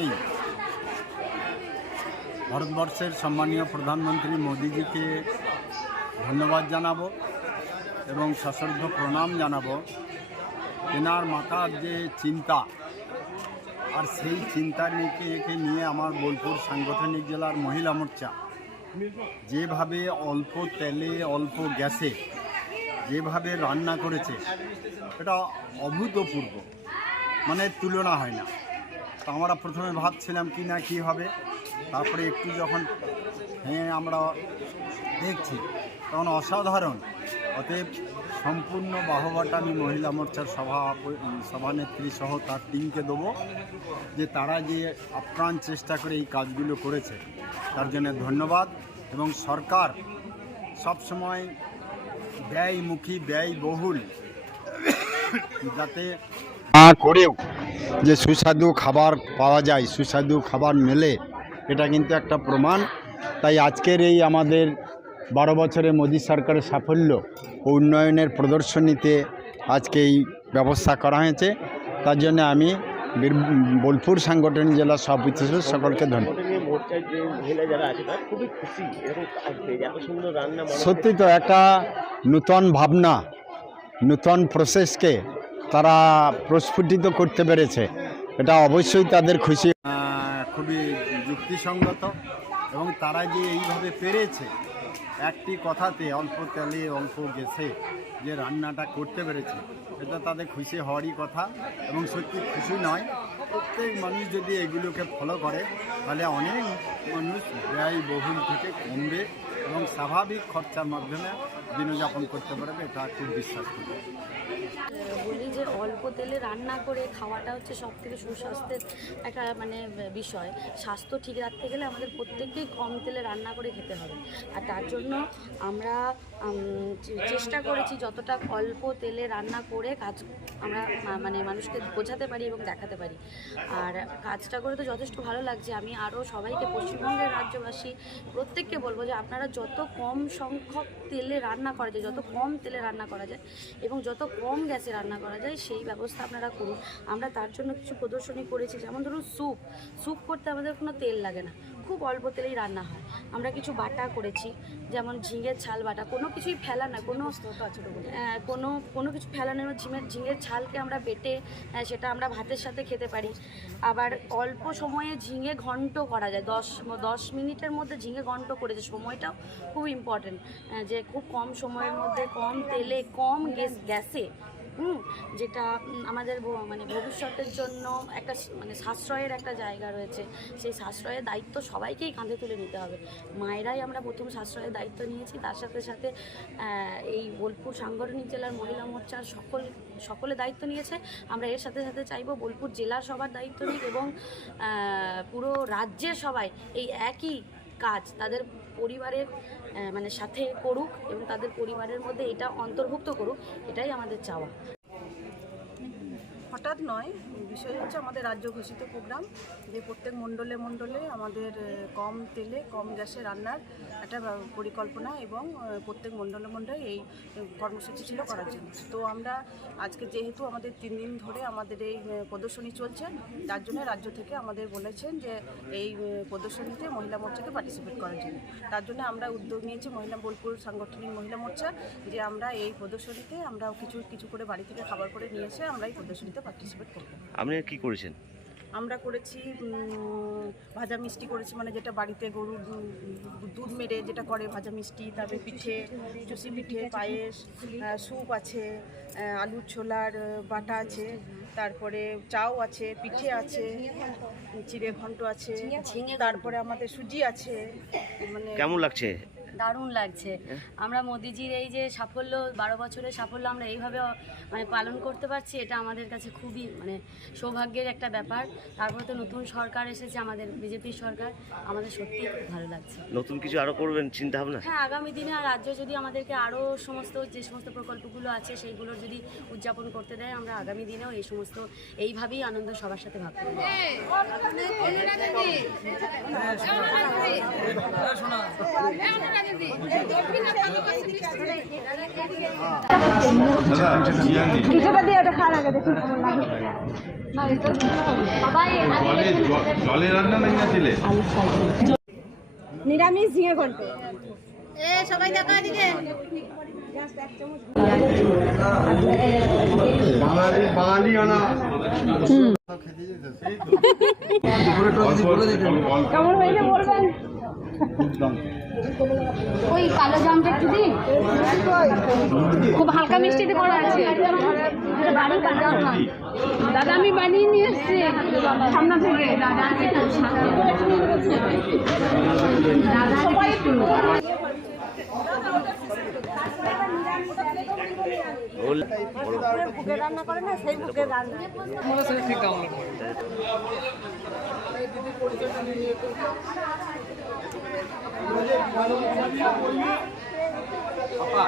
এই ভারতবর্ষের সম্মানীয় প্রধানমন্ত্রী মোদিজিকে ধন্যবাদ জানাবো এবং সশ্রদ্ধ প্রণাম জানাবো। তেনার মাথার যে চিন্তা আর সেই চিন্তা নিয়ে আমার বোলপুর সাংগঠনিক জেলার মহিলা মোর্চা যেভাবে অল্প তেলে অল্প গ্যাসে যেভাবে রান্না করেছে এটা অভূতপূর্ব, মানে তুলনা হয় না। তো আমরা প্রথমে ভাবছিলাম কি না কী হবে, তারপরে একটু যখন আমরা দেখছি তখন অসাধারণ। অতএব সম্পূর্ণ বাহবাটা আমি মহিলা মোর্চার সভানেত্রী সহ তার টিমকে দেবো, যে তারা যে আপ্রাণ চেষ্টা করে এই কাজগুলো করেছে তার জন্য ধন্যবাদ। এবং সরকার সবসময় ব্যয়মুখী ব্যয়বহুল যাতে না করেও যে সুস্বাদু খাবার পাওয়া যায়, সুস্বাদু খাবার মেলে, এটা কিন্তু একটা প্রমাণ। তাই আজকের এই আমাদের 12 বছরে মোদী সরকারের সাফল্য ও উন্নয়নের প্রদর্শনীতে আজকে এই ব্যবস্থা করা হয়েছে। তার জন্য আমি বোলপুর সাংগঠনিক জেলা সভাপতি সকলকে ধন্যবাদ। সত্যি তো একটা নূতন ভাবনা, নূতন প্রসেসকে তারা প্রস্ফুটিত করতে পেরেছে, এটা অবশ্যই তাদের খুশি, খুবই যুক্তিসঙ্গত। এবং তারা যে এইভাবে পেরেছে একটি কথাতে অল্প তেলে অল্প গ্যাসে যে রান্নাটা করতে পেরেছে, এটা তাদের খুশি হওয়ারই কথা। এবং সত্যি খুশি নয়, প্রত্যেক মানুষ যদি এগুলোকে ফলো করে তাহলে অনেক মানুষ ব্যয়বহুল থেকে কমবে এবং স্বাভাবিক খরচার মাধ্যমে দিনযাপন করতে পারবে, এটা খুব বিশ্বাস করি। বলি যে অল্প তেলে রান্না করে খাওয়াটা হচ্ছে সব থেকে সুস্বাস্থ্যের একটা বিষয়। স্বাস্থ্য ঠিক রাখতে গেলে আমাদের প্রত্যেককেই কম তেলে রান্না করে খেতে হবে। আর তার জন্য আমরা চেষ্টা করেছি যতটা অল্প তেলে রান্না করে কাজ আমরা মানুষকে বোঝাতে পারি এবং দেখাতে পারি। আর কাজটা করে তো যথেষ্ট ভালো লাগছে। আমি আরও সবাইকে, পশ্চিমবঙ্গের রাজ্যবাসী প্রত্যেককে বলবো যে আপনারা যত কম সংখ্যক তেলে রান্না করা যায়, যত কম তেলে রান্না করা যায় এবং যত কম গ্যাসে রান্না করা যায় সেই ব্যবস্থা আপনারা করুন। আমরা তার জন্য কিছু প্রদর্শনী করেছি, যেমন ধরুন স্যুপ করতে আমাদের কোনো তেল লাগে না, খুব অল্প তেলেই রান্না হয়। আমরা কিছু বাটা করেছি, যেমন ঝিঙের ছাল বাটা, কোনো কিছুই ফেলা না, কোনো কিছু ফেলা নেই। ঝিঙের ছালকে আমরা বেটে সেটা আমরা ভাতের সাথে খেতে পারি। আবার অল্প সময়ে ঝিঙে ঘন্ট করা যায়, 10 মিনিটের মধ্যে ঝিঙে ঘন্ট করেছে। সময়টাও খুব ইম্পর্টেন্ট, যে খুব কম সময়ের মধ্যে কম তেলে কম গ্যাসে যেটা আমাদের ভবিষ্যতের জন্য একটা সাশ্রয়ের একটা জায়গা রয়েছে। সেই সাশ্রয়ের দায়িত্ব সবাইকেই কাঁধে তুলে নিতে হবে। মায়েরাই আমরা প্রথম সাশ্রয়ের দায়িত্ব নিয়েছি, তার সাথে সাথে এই বোলপুর সাংগঠনিক জেলার মহিলা মোর্চার সকলে দায়িত্ব নিয়েছে। আমরা এর সাথে সাথে চাইবো বোলপুর জেলার সবার দায়িত্ব নিক এবং পুরো রাজ্যের সবাই এই একই কাজ তাদের পরিবারের সাথে করুক এবং তাদের পরিবারের মধ্যে এটা অন্তর্ভুক্ত করুক, এটাই আমাদের চাওয়া। হঠাৎ নয়, বিষয় হচ্ছে আমাদের রাজ্য ঘোষিত প্রোগ্রাম, যে প্রত্যেক মণ্ডলে মণ্ডলে আমাদের কম তেলে কম গ্যাসে রান্নার একটা পরিকল্পনা এবং প্রত্যেক মণ্ডলে মণ্ডলে এই কর্মসূচি ছিল করার জন্য। তো আমরা আজকে যেহেতু আমাদের 3 দিন ধরে আমাদের এই প্রদর্শনী চলছে, তার জন্য রাজ্য থেকে আমাদের বলেছেন যে এই প্রদর্শনীতে মহিলা মোর্চাকে পার্টিসিপেট করার জন্য। তার জন্য আমরা উদ্যোগ নিয়েছি বোলপুর সাংগঠনিক মহিলা মোর্চা, যে আমরা এই প্রদর্শনীতে আমরা কিছু করে বাড়ি থেকে খাবার করে নিয়ে এসে আমরা এই প্রদর্শনীতে পার্টিসিপেট করব। আপনি কি করেছেন? আমরা করেছি ভাজা মিষ্টি করেছি, যেটা বাড়িতে গরুর দুধ মেরে যেটা করে ভাজা মিষ্টি, তারপরে পিঠে, চুষি পিঠে, পায়েস, স্যুপ আছে, আলুর ছোলার বাটা আছে, তারপরে চাও আছে, পিঠে আছে, চিড়ে ঘন্ট আছে, তারপরে আমাদের সুজি আছে। কেমন লাগছে? দারুণ লাগছে। আমরা মোদিজির এই যে সাফল্য, 12 বছরের সাফল্য আমরা এইভাবে পালন করতে পারছি, এটা আমাদের কাছে খুবই সৌভাগ্যের একটা ব্যাপার। তারপরে তো নতুন সরকার এসেছে, আমাদের বিজেপির সরকার, আমাদের সত্যিই খুব ভালো লাগছে। নতুন কিছু আরো করবেন চিন্তা ভাবনা? হ্যাঁ, আগামী দিনে রাজ্য যদি আমাদেরকে আরও যে সমস্ত প্রকল্পগুলো আছে সেইগুলোর যদি উদযাপন করতে দেয়, আমরা আগামী দিনেও এইভাবেই আনন্দ সবার সাথে ভাগ করব। জলে রান্না নাই না ছিলে নিরামিষ ঝিঙে ঘন্ট বাঙালি আনা কেমন হয়েছে বলবেন? ওই কালো জামটা একটু দিন, খুব হালকা মিষ্টিতে করা আছে। বাড়ি বানাও না দাদা, আমি বানিয়ে নিয়ে এসছি সামনা থেকে। সবাই একটু রান্না করে না, সেই বুকের রান্না। পাপা